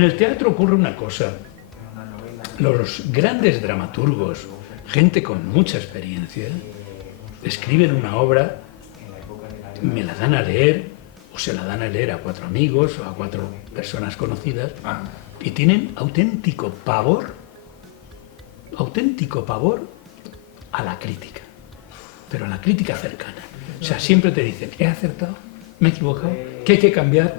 En el teatro ocurre una cosa. Los grandes dramaturgos, gente con mucha experiencia, escriben una obra, me la dan a leer, o se la dan a leer a 4 amigos o a 4 personas conocidas, y tienen auténtico pavor a la crítica, pero a la crítica cercana. O sea, siempre te dicen, he acertado, me he equivocado, ¿qué hay que cambiar?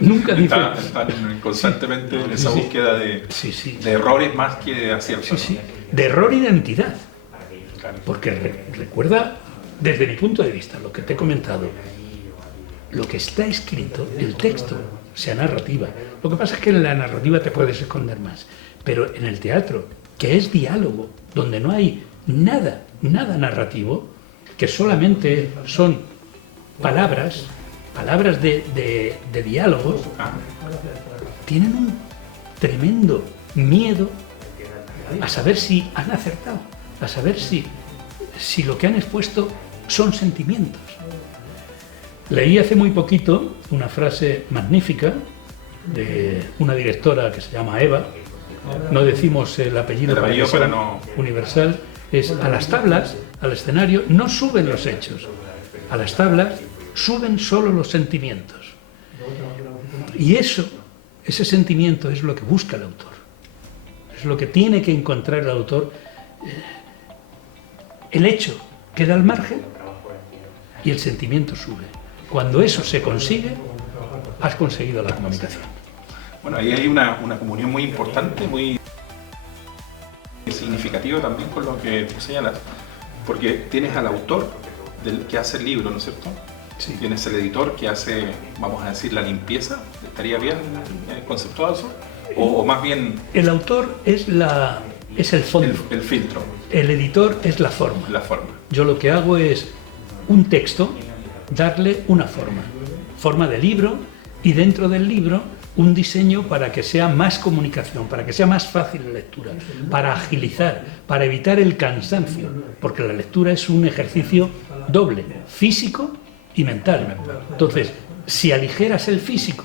Nunca dicen... Están constantemente en esa búsqueda de errores más que de aciertos. De error y de entidad. Porque recuerda, desde mi punto de vista, lo que te he comentado, lo que está escrito, el texto, sea narrativa. Lo que pasa es que en la narrativa te puedes esconder más. Pero en el teatro, que es diálogo, donde no hay nada narrativo, que solamente son palabras de diálogos, tienen un tremendo miedo a saber si han acertado, a saber si lo que han expuesto son sentimientos. Leí hace muy poquito una frase magnífica de una directora que se llama Eva, no decimos el apellido para que sea universal, es: a las tablas, al escenario, no suben los hechos, a las tablas suben solo los sentimientos. Y ese sentimiento es lo que busca el autor, es lo que tiene que encontrar el autor. El hecho queda al margen y el sentimiento sube. Cuando eso se consigue, has conseguido la comunicación. Bueno, ahí hay una comunión muy importante, muy significativa también con lo que tú señalas, porque tienes al autor que hace el libro, ¿no es cierto? Sí. Tienes el editor que hace, vamos a decir, la limpieza. ¿Estaría bien conceptuado eso? O más bien... El autor es el fondo. El filtro. El editor es la forma. La forma. Yo lo que hago es un texto, darle una forma de libro, y dentro del libro un diseño para que sea más comunicación, para que sea más fácil la lectura, para agilizar, para evitar el cansancio, porque la lectura es un ejercicio doble, físico y mental. Entonces, si aligeras el físico,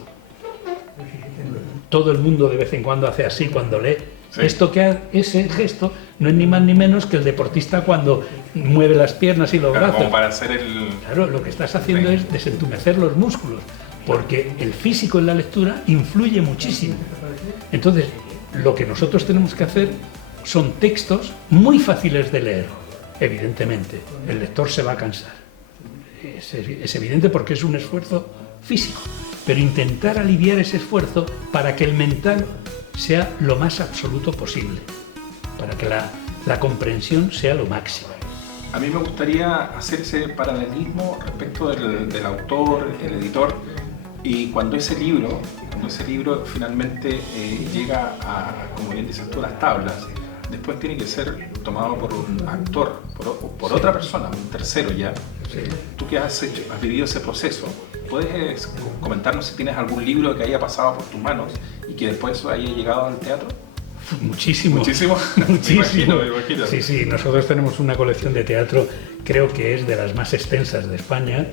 todo el mundo de vez en cuando hace así cuando lee. Sí. Ese gesto no es ni más ni menos que el deportista cuando mueve las piernas y los brazos. Como para hacer el... Claro, lo que estás haciendo es desentumecer los músculos, porque el físico en la lectura influye muchísimo. Entonces, lo que nosotros tenemos que hacer son textos muy fáciles de leer. Evidentemente, el lector se va a cansar. Es evidente porque es un esfuerzo físico, pero intentar aliviar ese esfuerzo para que el mental sea lo más absoluto posible, para que la comprensión sea lo máximo. A mí me gustaría hacer ese paralelismo respecto del autor, el editor, y cuando ese libro finalmente llega a, como bien dices tú, las tablas, después tiene que ser tomado por un actor, por otra persona, un tercero ya. Sí. Tú que has vivido ese proceso, ¿puedes comentarnos si tienes algún libro que haya pasado por tus manos y que después haya llegado al teatro? Muchísimo. Muchísimo. Muchísimo. Me imagino. Sí, nosotros tenemos una colección de teatro, creo que es de las más extensas de España.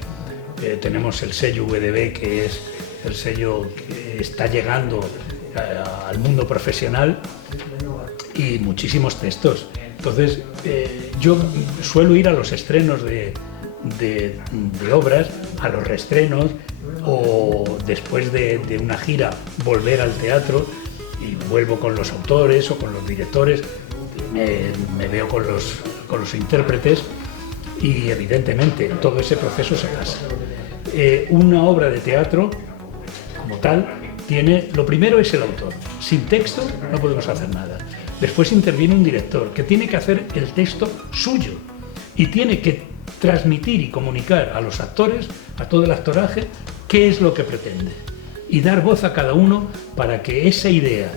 Tenemos el sello VDB, que es el sello que está llegando al mundo profesional, y muchísimos textos. Entonces, yo suelo ir a los estrenos de obras, a los reestrenos, o después de una gira volver al teatro, y vuelvo con los autores o con los directores, me veo con los intérpretes, y evidentemente todo ese proceso se pasa. Una obra de teatro como tal tiene, lo primero es el autor. Sin texto no podemos hacer nada. Después interviene un director que tiene que hacer el texto suyo y tiene que transmitir y comunicar a los actores, a todo el actoraje, qué es lo que pretende, y dar voz a cada uno para que esa idea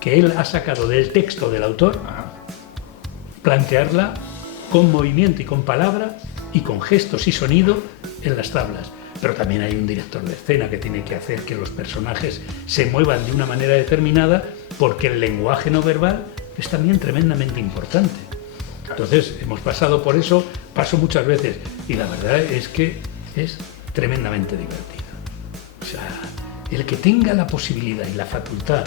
que él ha sacado del texto del autor, plantearla con movimiento y con palabra y con gestos y sonido en las tablas. Pero también hay un director de escena que tiene que hacer que los personajes se muevan de una manera determinada, porque el lenguaje no verbal es también tremendamente importante. Entonces, hemos pasado por eso, paso muchas veces, y la verdad es que es tremendamente divertido. O sea, el que tenga la posibilidad y la facultad,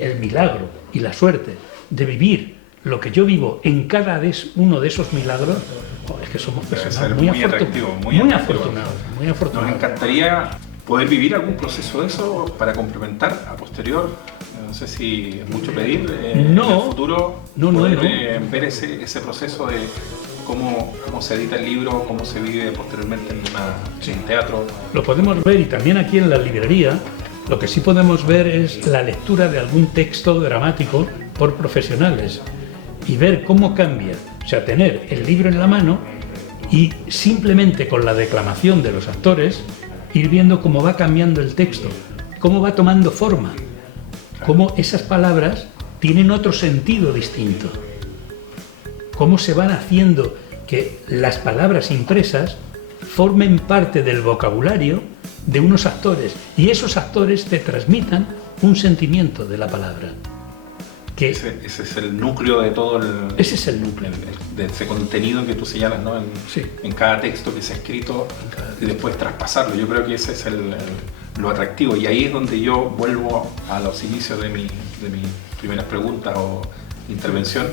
el milagro y la suerte de vivir lo que yo vivo en cada uno de esos milagros, es que somos personas muy afortunados. Nos encantaría poder vivir algún proceso de eso para complementar a posterior. No sé si es mucho pedir en el futuro poder ver ese proceso de cómo se edita el libro, cómo se vive posteriormente en un teatro. Lo podemos ver, y también aquí en la librería lo que sí podemos ver es la lectura de algún texto dramático por profesionales y ver cómo cambia. O sea, tener el libro en la mano y simplemente con la declamación de los actores ir viendo cómo va cambiando el texto, cómo va tomando forma, cómo esas palabras tienen otro sentido distinto, cómo se van haciendo que las palabras impresas formen parte del vocabulario de unos actores y esos actores te transmitan un sentimiento de la palabra. Ese es el núcleo de todo ese es el núcleo de ese contenido que tú señalas, ¿no? En cada texto que se ha escrito y después traspasarlo. Yo creo que ese es lo atractivo, y ahí es donde yo vuelvo a los inicios de mis primeras preguntas o intervención,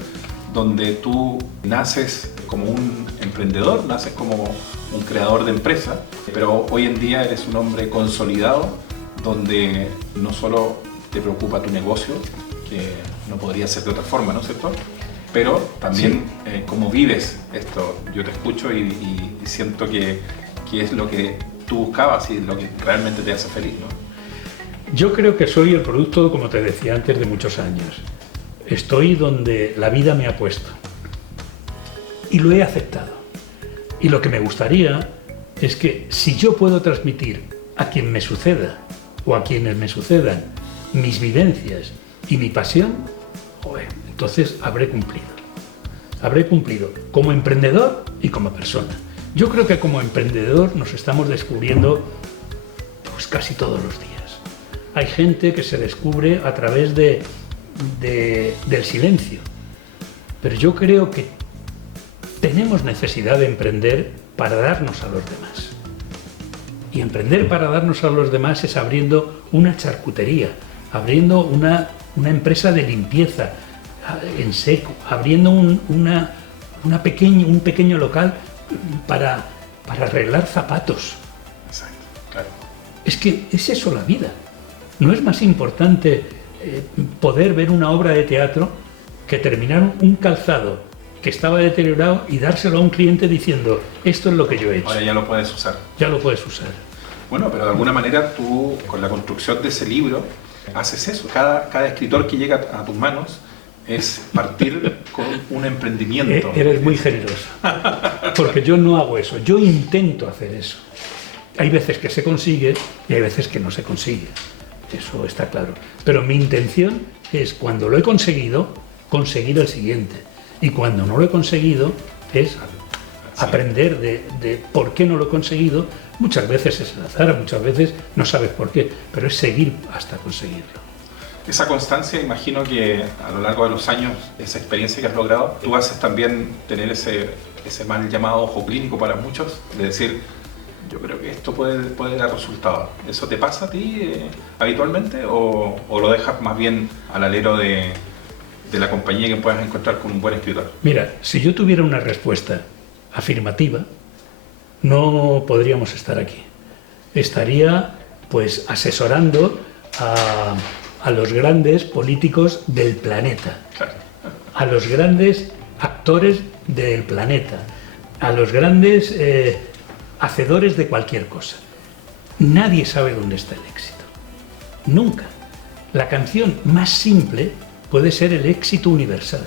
donde tú naces como un emprendedor, naces como un creador de empresa, pero hoy en día eres un hombre consolidado donde no solo te preocupa tu negocio, que no podría ser de otra forma, ¿no es cierto? Pero también cómo vives esto. Yo te escucho y siento que es lo que tú buscabas y lo que realmente te hace feliz, ¿no? Yo creo que soy el producto, como te decía antes, de muchos años. Estoy donde la vida me ha puesto y lo he aceptado. Y lo que me gustaría es que si yo puedo transmitir a quien me suceda o a quienes me sucedan mis vivencias y mi pasión, entonces habré cumplido. Habré cumplido como emprendedor y como persona. Yo creo que como emprendedor nos estamos descubriendo pues casi todos los días. Hay gente que se descubre a través del silencio, pero yo creo que tenemos necesidad de emprender para darnos a los demás. Y emprender para darnos a los demás es abriendo una charcutería, abriendo una empresa de limpieza en seco, abriendo un pequeño local para arreglar zapatos. Exacto, claro. Es que es eso la vida. No es más importante poder ver una obra de teatro que terminar un calzado que estaba deteriorado y dárselo a un cliente diciendo, esto es lo que yo he hecho. Ahora ya lo puedes usar. Ya lo puedes usar. Bueno, pero de alguna manera tú, con la construcción de ese libro, haces eso. Cada escritor que llega a tus manos es partir con un emprendimiento. Eres muy generoso, porque yo no hago eso, yo intento hacer eso. Hay veces que se consigue y hay veces que no se consigue, eso está claro. Pero mi intención es, cuando lo he conseguido, conseguir el siguiente. Y cuando no lo he conseguido, es aprender de por qué no lo he conseguido. Muchas veces es el azar, muchas veces no sabes por qué, pero es seguir hasta conseguirlo. Esa constancia, imagino que a lo largo de los años, esa experiencia que has logrado, tú haces también tener ese mal llamado ojo clínico para muchos, de decir, yo creo que esto puede dar resultado. ¿Eso te pasa a ti habitualmente o lo dejas más bien al alero de la compañía que puedas encontrar con un buen escritor? Mira, si yo tuviera una respuesta afirmativa, no podríamos estar aquí. Estaría pues asesorando a los grandes políticos del planeta, Claro. a los grandes actores del planeta, a los grandes hacedores de cualquier cosa. Nadie sabe dónde está el éxito. Nunca. La canción más simple puede ser el éxito universal.